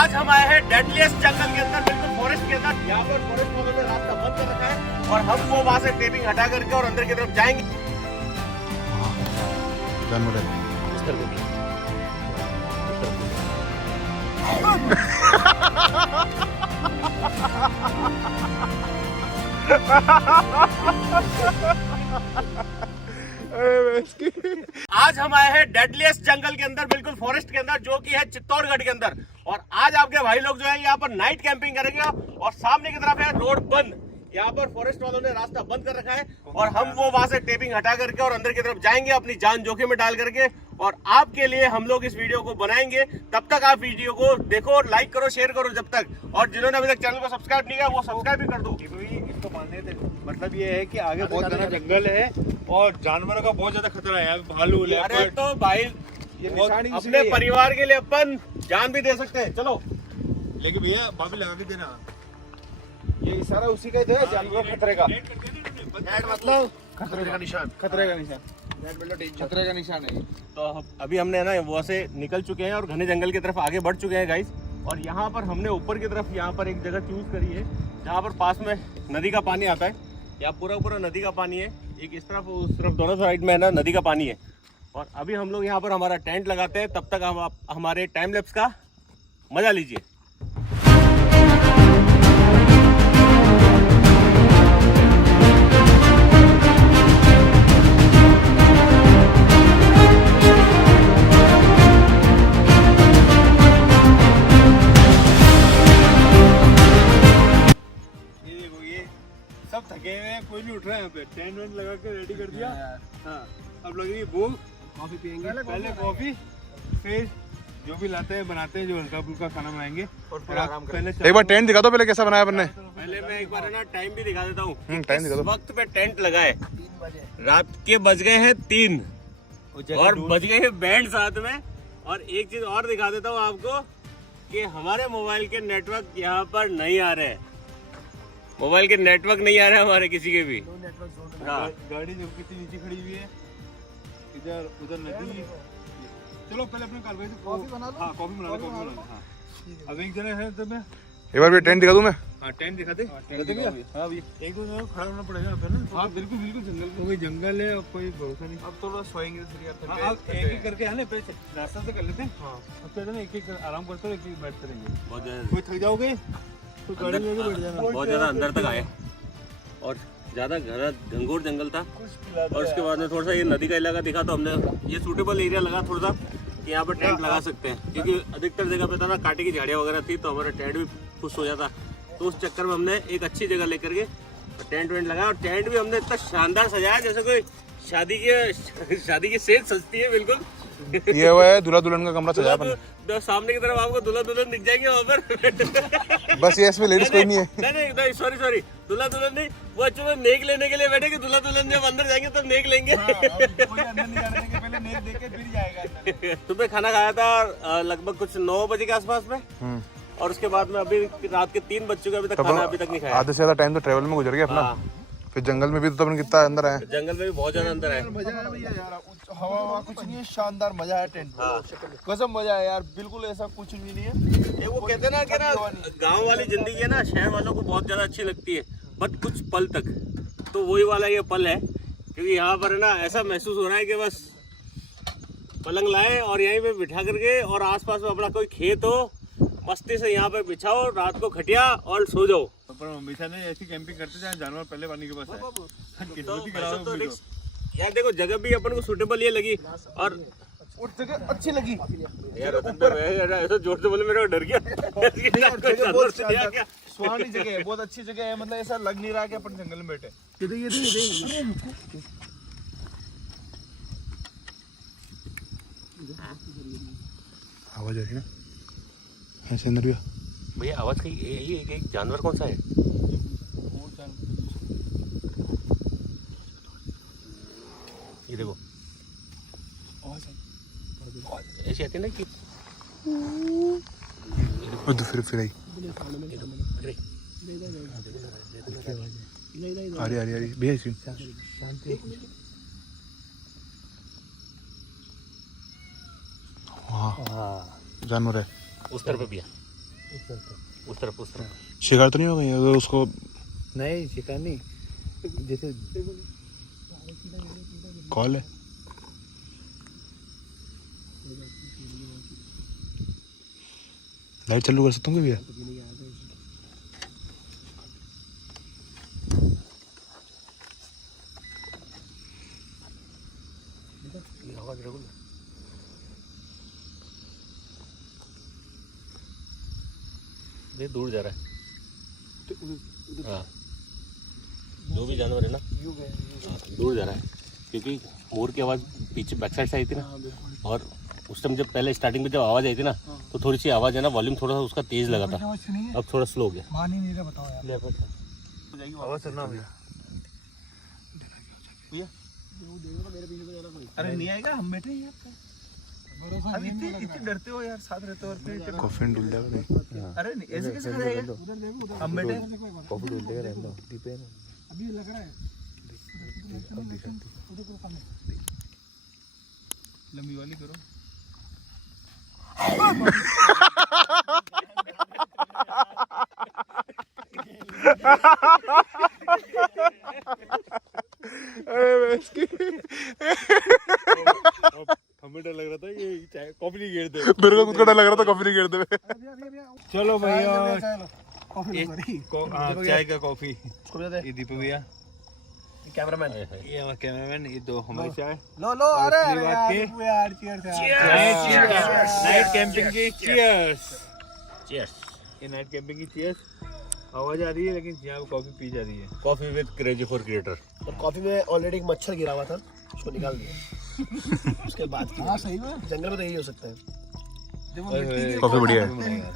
आज हम आए हैं डेडलीस्ट जंगल के अंदर, बिल्कुल फॉरेस्ट के अंदर। यहाँ पर फॉरेस्ट वालों ने रास्ता बंद कर रखा है और हम वो वहाँ से टेपिंग हटा करके और अंदर की तरफ जाएंगे। जानवर है। आज हम आए हैं डेडलीस्ट जंगल के अंदर, बिल्कुल फॉरेस्ट के अंदर, जो कि है चित्तौड़गढ़ के अंदर। और आज आपके भाई लोग जो है यहाँ पर नाइट कैंपिंग करेंगे और सामने की तरफ है रोड बंद। यहाँ पर फॉरेस्ट वालों ने रास्ता बंद कर रखा है और हम वो वहां से टेपिंग हटा करके और अंदर की तरफ जाएंगे अपनी जान जोखिम में डाल करके। और आपके लिए हम लोग इस वीडियो को बनाएंगे, तब तक आप वीडियो को देखो और लाइक करो, शेयर करो जब तक। और जिन्होंने अभी तक चैनल को सब्सक्राइब नहीं किया वो सब्सक्राइब भी कर दो। इसको मानने थे, मतलब ये है कि आगे बहुत घना जंगल है और जानवरों का बहुत ज्यादा खतरा है। भालू, अरे लेपर्ड, तो भाई अपने परिवार के लिए अपन जान भी दे सकते हैं। चलो लेकिन भैया बाबी लगा के देना। ये इशारा उसी का ही था, जानवर खतरे का। मतलब खतरे का निशान, खतरे का निशान, खतरे का निशान है। तो अभी हमने ना वहाँ से निकल चुके हैं और घने जंगल की तरफ आगे बढ़ चुके हैं गाइस। और यहाँ पर हमने ऊपर की तरफ यहाँ पर एक जगह चूज करी है जहाँ पर पास में नदी का पानी आता है। यहाँ पूरा नदी का पानी है, एक इस तरफ उस तरफ, दोनों साइड में है ना नदी का पानी है। और अभी हम लोग यहाँ पर हमारा टेंट लगाते हैं, तब तक हम हमारे टाइम लैप्स का मजा लीजिए। सब थके हुए हैं, कोई नहीं उठ रहा है। यहाँ पे टेंट वेंट लगा के रेडी कर दिया। हाँ, अब लग रही है भूख। कॉफी पियेंगे, पहले कॉफी, फिर जो भी लाते हैं बनाते हैं, जो हल्का फुल्का खाना बनाएंगे। और पहले एक बार टेंट दिखा दो पहले, कैसा बनाया आपने? पहले मैं एक बार ना टाइम भी दिखा देता हूँ। टाइम दिखा दो। वक्त पे टेंट लगाए, रात के बज गए हैं 3 और बज गए हैं बैंड साथ में। और एक चीज और दिखा देता हूँ आपको कि हमारे मोबाइल के नेटवर्क यहाँ पर नहीं आ रहे हैं। मोबाइल के नेटवर्क नहीं आ रहे हैं हमारे किसी के भी। हाँ, गाड़ी जो कितनी नीचे खड़ी हुई है, इधर उधर नदी। चलो पहले अपने कॉफी बना लो। हाँ, कॉफी बना लो, कॉफी बना लो। हाँ, अब एक जगह है तो मैं एक बार भी टेंट दिखा दूं मैं? हाँ, टेंट दिखा दे। हाँ भैया, एक दो जगह खड़ा होना पड़ेगा यहाँ पे ना। हाँ बिल्कुल बिल्कुल, जंगल कोई जंगल है और कोई भरोसा नहीं। अब थोड़ा सोएंगे एक एक करके है ना, पहले रास्ता से कर लेते हैं। हाँ, अब तो एक एक आराम करते हो, एक एक बैठते रहेंगे। बहुत कोई थक जाओगे तो गाड़ी में बैठ जाना। बहुत ज्यादा अंदर तक आए और ज्यादा घंघोर जंगल था। और उसके बाद में थोड़ा सा ये नदी का इलाका दिखा तो हमने ये सूटेबल एरिया लगा थोड़ा सा कि यहाँ पर टेंट लगा सकते हैं, क्योंकि अधिकतर जगह पे था ना कांटे की झाड़ियाँ वगैरह थी, तो हमारा टेंट भी खुश हो जाता। तो उस चक्कर में हमने एक अच्छी जगह लेकर के टेंट वेंट लगाया। और टेंट भी हमने इतना शानदार सजाया जैसे कोई शादी की सेज सजती है बिल्कुल। ये हुआ है दूल्हा दुल्हन का कमरा सजाया अपन। सामने की तरफ आपको दूल्हा दुल्हन दिख जाएंगे वहाँ पर। बस ये इसमें लेडीज कोई नहीं है। नहीं सॉरी, दूल्हा दुल्हन नहीं, वो एक्चुअली नेक लेने के लिए बैठे कि दूल्हा दुल्हन जब अंदर जाएंगे तब नेक लेंगे। सुबह खाना खाया था लगभग कुछ 9 बजे के आसपास में। और उसके बाद में अभी रात के 3 बज चुके, अभी तक खाना अभी तक नहीं खाया। आधे से ज्यादा टाइम तो ट्रेवल में गुजर गया अपना। फिर जंगल में भी तो अपन कितना अंदर आए। जंगल में भी बहुत ज्यादा अंदर है। मजा है भैया यार, हवा कुछ नहीं है, शानदार मजा है टेंट में। कसम मजा है यार, बिल्कुल ऐसा कुछ भी नहीं है। ये वो कहते हैं ना कि ना गांव वाली जिंदगी है ना, शहर वालों को बहुत ज्यादा अच्छी लगती है, बट कुछ पल तक। तो वही वाला ये पल है, क्योंकि यहाँ पर ना ऐसा महसूस हो रहा है कि बस पलंग लाए और यहीं पे बिठा करके और आसपास में अपना कोई खेत हो, मस्ती से यहाँ पे बिछाओ, रात को खटिया और सो जाओ। पर हमेशा नहीं ऐसी कैंपिंग करते जाए, जानवर पहले पानी के पास है। तो यार देखो जगह भी अपन को सूटेबल ये लगी और जगह अच्छी लगी यार। ऐसा जोर से बोले मेरा डर गया। सुहानी जगह है, बहुत अच्छी जगह है। मतलब ऐसा लग नहीं रहा कि अपन जंगल में बैठे। आवाज आ रही है ऐसे अंदर भी। भैया आवाज कहीं एक जानवर कौन सा है? ये देखो ऐसी आती है ना कि फिर आई आ रही भैया इसमें हाँ जानवर है उस तरफ भैया। उस तरफ शिकार तो नहीं हो गई अगर उसको? नहीं शिकार नहीं, जैसे कॉल है। लाइट चालू कर सकता हूँ भैया? ये दूर जा रहा है। हाँ, जो भी जानवर है ना दूर जा रहा है, क्योंकि मोर की आवाज़ पीछे बैक साइड से आई थी ना, और उस टाइम जब पहले स्टार्टिंग में जब आवाज़ आई थी ना, तो थोड़ी सी आवाज़ है ना, वॉल्यूम थोड़ा सा उसका तेज लगा था, अब थोड़ा स्लो हो गया। मान ही नहीं रहा, बताओ यार। आवाज सुनना भैया। अरे नहीं आएगा, हम बैठे हैं यार। अब इतने डरते हो यार, साथ रहते हो और फिर कॉफी डुल जाएगा। अरे नहीं, ऐसे कैसे करेगा? हम बैठे हैं। कॉफी डोल देगा, रहने दो, दीपे ना। अभी लग रहा है लंबी वाली करो। हमें डर लग रहा था कि कॉफी नहीं गिर दे। मेरे को खुद को डर लग रहा था कॉफी नहीं गिर दे। चलो भैया, कॉफी चाय का कॉफी। ये दीपक भैया कैमरामैन, ये हमारा कैमरामैन, ये दो हमारी चाय। लो लो। अरे असली बात के यार, चीयर्स नाइट कैंपिंग की चीयर्स। चीयर्स। ये नाइट कैंपिंग की चीयर्स। आवाज आ रही है लेकिन यहाँ कॉफी पी जा रही है। Coffee with crazy for creator. और कॉफी में ऑलरेडी एक मच्छर गिरा हुआ था, उसको निकाल दिया। उसके बाद हाँ सही में जंगल में तो यही हो सकता है। कॉफी बढ़िया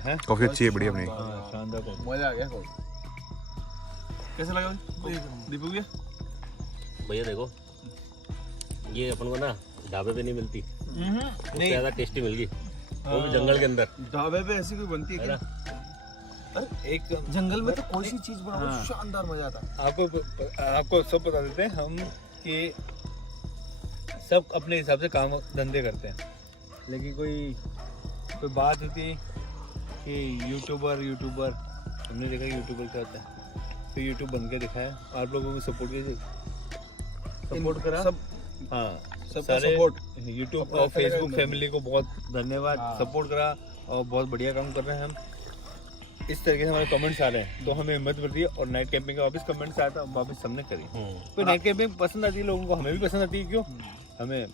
है, कॉफी अच्छी है, बढ़िया अपनी। शानदार कॉफी। मजा आ गया। कैसा लगा दीपक भैया? भैया देखो, ये अपन को ना ढाबे पे नहीं मिलती, उससे ज़्यादा टेस्टी मिल गई, वो भी जंगल के अंदर। ढाबे पे ऐसी कोई बनती है क्या? एक जंगल में तो कोई सी चीज बनाओ, शानदार मजा आता है। आपको सब बता देते हैं हम कि सब अपने हिसाब से काम धंधे करते हैं, लेकिन कोई बात होती है कि यूट्यूबर हमने देखा यूट्यूबर क्या होता है, तो यूट्यूब बन के दिखाया, आप लोगों में सपोर्ट करा सब। हाँ, सबका सारे सपोर्ट। यूट्यूब और फेसबुक फैमिली को बहुत धन्यवाद, सपोर्ट करा और बहुत बढ़िया काम कर रहे हैं हम। इस तरीके से हमारे कमेंट्स आ रहे हैं तो हमें हिम्मत बढ़ती है, और नाइट कैंपिंग का वापस कमेंट्स आता है, वापस सबने करी। तो नाइट कैंपिंग पसंद आती है लोगों को, हमें भी पसंद आती है। क्यों? हमें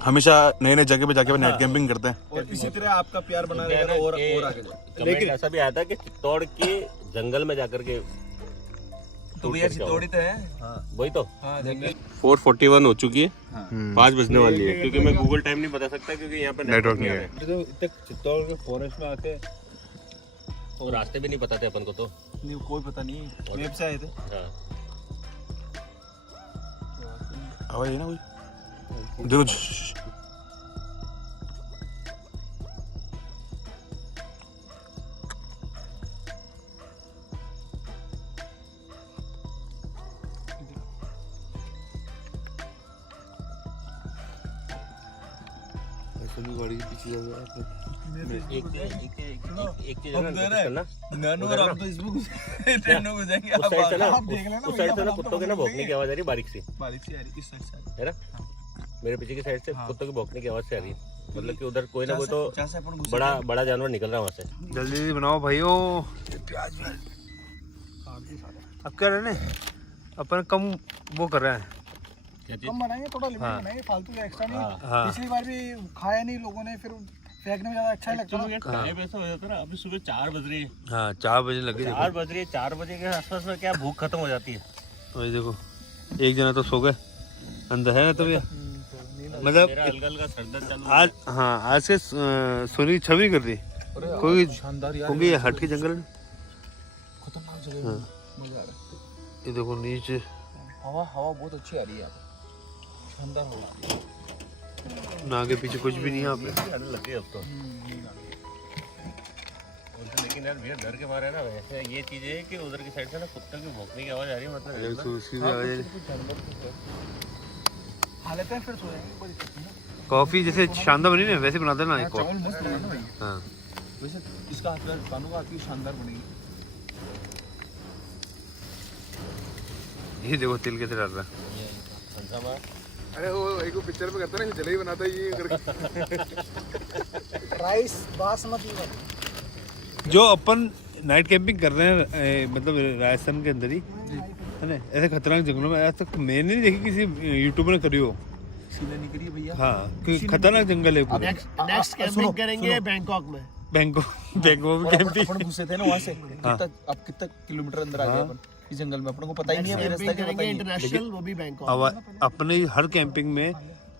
हमेशा नए नए जगह पे जाके नाइट कैंपिंग करते हैं, और इसी तरह आपका प्यार बना रहेगा और आगे जाए। लेकिन ऐसा भी आता है कि चित्तौड़ के जंगल में जाकर के, तो भैया चित्तौड़ी तो है। वही तो। हाँ जंगल। 4:41 हो चुकी है, 5 बजने वाली है, क्योंकि मैं गूगल टाइम नहीं बता सकता, क्योंकि यहाँ पे नेटवर्क नहीं है। तो इतने चित्तौड़ के फॉरेस्ट में आके और रास्ते भी नहीं पता थे अपन को, तो नहीं कोई पता नहीं, मैप से आए थे। हाँ। आवाज है ना कोई? देखो गाड़ी के पीछे जा रहा है। एक चीज है ना, नानू और आप तो इसमें ट्रेनों में जाएंगे। उस साइड से ना, आप देख लेना, उस साइड से ना कुत्तों के ना भौंकने की आवाज आ रही है, बारीक सी, बारिश से आ रही इस साइड से है ना, मेरे पीछे की साइड से कुत्तों के भौंकने की आवाज से आ रही है, मतलब कि उधर कोई ना कोई तो बड़ा जानवर निकल रहा है वहाँ से। जल्दी जल्दी बनाओ भाइयों। प्याज अब क्या रहे हैं, अपन कम वो कर रहे हैं। कम बनाएंगे, थोड़ा लिमिट बनाएंगे, फालतू का एक्स्ट्रा नहीं। हाँ। पिछली बार भी खाया नहीं लोगों ने, फिर फेंकने में ज्यादा अच्छा ही लगता है। टाइम ऐसा हो जाता है ना, अभी सुबह 4 बज रही है, हाँ 4 बजे लगे। 4 बज रही है, 4 बजे के आसपास में क्या भूख खत्म हो जाती है। वही देखो, एक जना तो सो गए अंदर, है ना? तो भैया मतलब मेरा हल्का हल्का सर दर्द चालू आज, हाँ आज से सोने की छवि कर दी कोई, क्योंकि ये हट के जंगल में। खतरनाक जगह, मजा आ रहा है। ये देखो नीचे हवा बहुत अच्छी आ रही है यहाँ पे, शानदार हवा। ना आगे पीछे कुछ भी नहीं है यहाँ पे। आने लगी अब तो। लेकिन यार भैया डर के मारे ना, वैसे ये चीज है कि उधर की साइड से ना कुत्ते की भौंकने की आवाज आ रही है, मतलब हालत है, फिर सोएंगे, कोई दिक्कत नहीं। कॉफी जैसे शानदार बनी ना वैसे बनाते ना चावल मस्त बना था भाई। हाँ वैसे इसका हाथ यार कानों का हाथ की शानदार बनेगी। ये देखो तिल कैसे डाल रहा है। अरे वो एक पिक्चर में करता है ना, जलेबी बनाता है ये करके। राइस बासमती। जो अपन नाइट कैंपिंग कर रहे हैं मतलब राजस्थान के अंदर ही है ना, ऐसे खतरनाक जंगलों में आज तक मैंने नहीं देखी किसी यूट्यूबर ने करी हो। सीधा नहीं करिए भैया। हाँ क्योंकि खतरनाक जंगल है पूरा। नेक्स्ट कैंपिंग करेंगे बैंकॉक में। बैंकॉक में कैंपिंग। अपन घुसे थे ना वहाँ से, कितना किलोमीटर अंदर आ गए अपन इस जंगल में, अपन को पता ही नहीं है रास्ता क्या करेंगे बताइए। इंटरनेशनल, वो भी बैंकॉक। अपने हर कैंपिंग में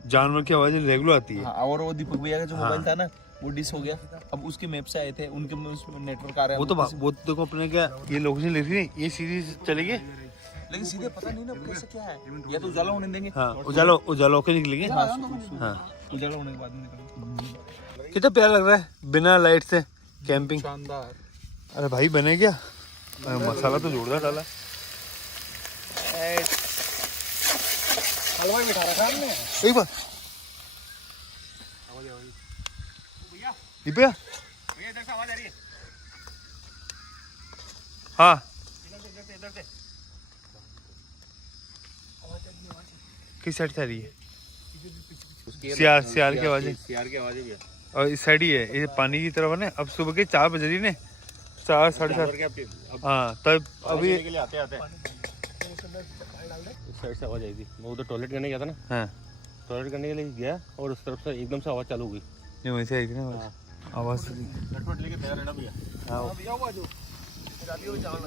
जानवर की आवाज रेगुलर आती है। हाँ, और वो दीपक भैया का जो मोबाइल था ना वो डिस हो गया, अब उसके मैप से आए थे, उनके में उसमें नेटवर्क आ रहा है। वो तो देखो अपने क्या ये लोकेशन लिख रही है, ये सीरीज चलेगी। लेकिन सीधे पता नहीं ना कैसे क्या है, या तो उजाला होने देंगे। हाँ उजाला होके निकलेंगे। हाँ उजाला होने के बाद निकलेंगे। कितना प्यारा लग रहा है बिना लाइट से कैंपिंग। शानदार। अरे भाई बने क्या, मसाला तो जोरदार डाला। हलवा बिठा रखा हमने। सही बात। भैया इधर से आवाज आ रही है। हाँ इधर से किस साइड से आ रही है? सियार की आवाज़ है। सियार की आवाज़ भी है। और इस साइड ही है, ये पानी की तरफ है ना। अब सुबह के 4 बज रही ने, 4 साढ़े 4। हाँ तब अभी के लिए आते आते इस साइड से आवाज आई थी। मैं उधर टॉयलेट करने गया था ना, हाँ टॉयलेट करने के लिए गया और उस तरफ से एकदम से आवाज चालू हो गई। ये वहीं से आई थी ना आवाज़। झटपट लेके तैयार रहना भैया।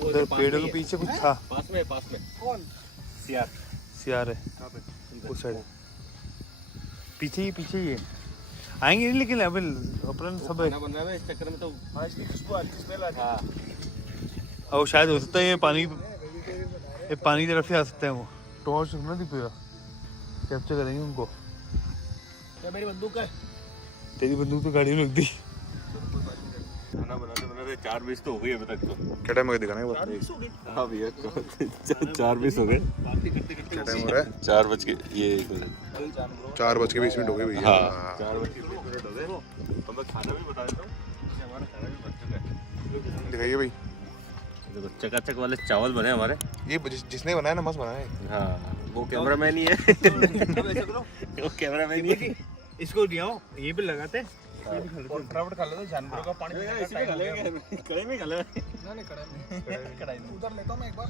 उधर पेड़ों के पीछे कुछ था। पास में कौन? सियार है उस साइड, पीछे ही है। आएंगे नहीं लेकिन अभी अपन सब खाना बन रहा है इस चक्कर में तो। इसकी खुशबू आ रही है, स्मेल आ रही है। और शायद हो सकता है ये पानी की तरफ से आ सकते हैं। वो टॉर्च ना दिखेगा, कैप्चर करेंगे उनको। क्या मेरी बंदूक है? तेरी बंदूक तो गाड़ी में लग दी। खाना बनाते 4:20 तो हो गई अभी तक तो। क्या टाइम दिखाना है? हाँ भैया 4:20 हो गए। क्या टाइम हो रहा है? 4 बज के ये 4:20 हो गए भैया। हाँ 4:20 हो गए। तो मैं खाना भी बता देता हूँ, हमारा खाना भी बन चुका है। दिखाइए भाई। देखो चकाचक वाले चावल बने हमारे। ये जिसने बनाया ना मस्त बनाया है। हाँ वो कैमरामैन ही है। वो कैमरामैन ही है। इसको दिया ये भी लगाते। और फटाफट खा लो तो जानवरों का पानी पीने का इसी में टाइम खा लेंगे, कढ़ाई में खा लेंगे। कढ़ाई में उधर लेता हूँ मैं एक बार।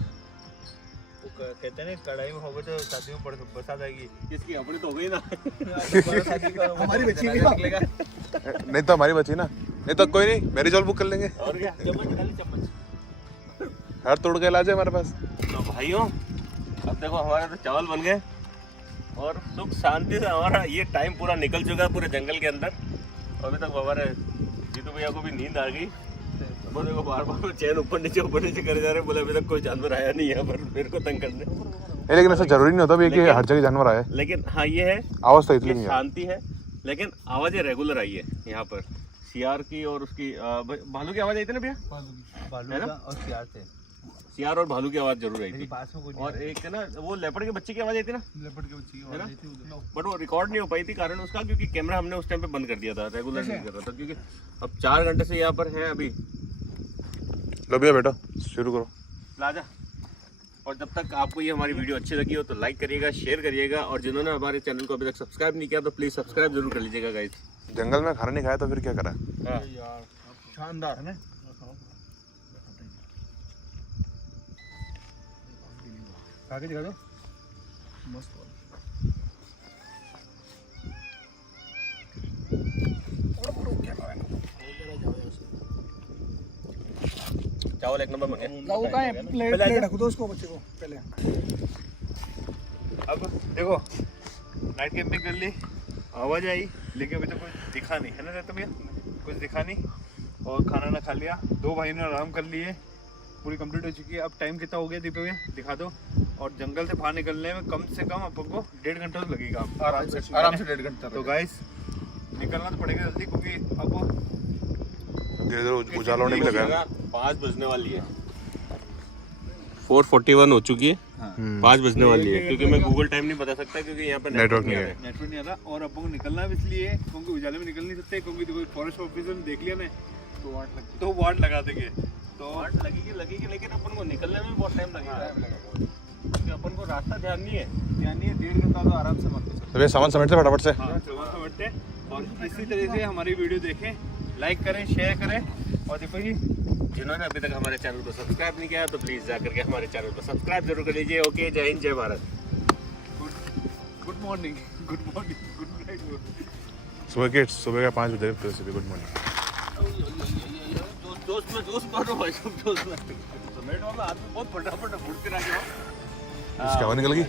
वो कहते हैं ना कढ़ाई में होगा तो शादी में बरसात आएगी। इसकी अपनी तो हो गई ना। हमारी बच्ची भी निकलेगा। नहीं तो हमारी बची ना, नहीं तो कोई नहीं मैरिज हॉल बुक कर लेंगे। और क्या चम्मच। हर तोड़ के इलाज है हमारे पास। तो भाइयों अब देखो हमारे तो चावल बन गए और सुख शांति से हमारा ये टाइम पूरा निकल चुका है पूरे जंगल के अंदर। अभी तक हमारे जीतू भैया को भी नींद आ गई। वो देखो बार चैन ऊपर नीचे करे जा रहे हैं। बोले अभी तक कोई जानवर आया नहीं है पर मेरे को तंग करने। लेकिन ऐसा जरूरी नहीं होता भी कि हर जगह जानवर आए। लेकिन हाँ ये है आवाज तो इतनी ये नहीं है। शांति है, लेकिन आवाजें रेगुलर आई है यहाँ पर। सियार की और उसकी भालू की आवाज आई थी ना भैया? भालू है ना? और सियार थे। सियार और भालू की आवाज जरूर आई थी। पास में कोई और एक ना वो लेपर्ड के बच्चे की आवाज आई थी ना, लेपर्ड के बच्चे की है ना? आवाज आई थी उधर। बट वो रिकॉर्ड नहीं हो पाई थी। कारण उसका क्योंकि कैमरा हमने उस टाइम पे बंद कर दिया था, रेगुलर नहीं कर रहा था। क्योंकि अब 4 घंटे से यहाँ पर है अभी। लो भैया बेटा शुरू करो। लाजा। और जब तक आपको ये हमारी वीडियो अच्छी लगी हो तो लाइक करिएगा, शेयर करिएगा, और जिन्होंने हमारे चैनल को अभी तक सब्सक्राइब नहीं किया तो प्लीज सब्सक्राइब जरूर कर लीजिएगा गाइस। जंगल में खाना नहीं खाया तो फिर क्या करा? हाँ। यार शानदार है ना। खा के दिखा दो। मस्त। चावल एक नंबर बन गया। लाओ का है प्लेट रख दो उसको बच्चे को पहले। अब देखो नाइट कैंपिंग कर ली, आवाज आई, लेकिन अभी तक कुछ दिखा नहीं है ना भैया, कुछ दिखा नहीं। और खाना ना खा लिया, 2 भाई ने आराम कर लिए, पूरी कंप्लीट हो चुकी है। अब टाइम कितना हो गया दीपक भैया दिखा दो। और जंगल से बाहर निकलने में कम से कम अपन को 1.5 घंटा तो लगेगा आराम से 1.5 घंटा। तो गाइस निकलना तो पड़ेगा जल्दी, क्योंकि अब धीरे धीरे उजाला होने भी लगा। 5 बजने वाली है, 4:41 हो चुकी है। 5 बजने वाली है, क्योंकि मैं गूगल टाइम नहीं बता सकता क्योंकि यहाँ पे नेटवर्क नहीं है। नेटवर्क नहीं आ रहा। और अपन को निकलना भी इसलिए क्योंकि उजाले में निकल नहीं सकते, क्योंकि देखो फॉरेस्ट ऑफिसर ने देख लिया ना 2 वाट लगा देंगे तो वाट लगेगी लेकिन अपन को निकलने में बहुत टाइम लगेगा क्योंकि अपन को रास्ता ध्यान नहीं है। यानी 1.5 घंटा तो आराम से मारते तो ये सामान समेटते फटाफट से। हाँ समझते और इसी तरह से हमारी वीडियो देखें, लाइक करें, शेयर करें। और देखो जी, जिन्होंने अभी तक हमारे चैनल को सब्सक्राइब नहीं किया तो प्लीज जाकर के हमारे चैनल को सब्सक्राइब जरूर कर लीजिए। ओके, जय हिंद, जय Bharat. Good morning, good night. सुबह का 5 बजे गुड मॉर्निंग। दोस्त मारो भाई, सब दोस्त समेट वाला आदमी बहुत फटाफट फुट के आ गया। इसकी हवा निकल गई।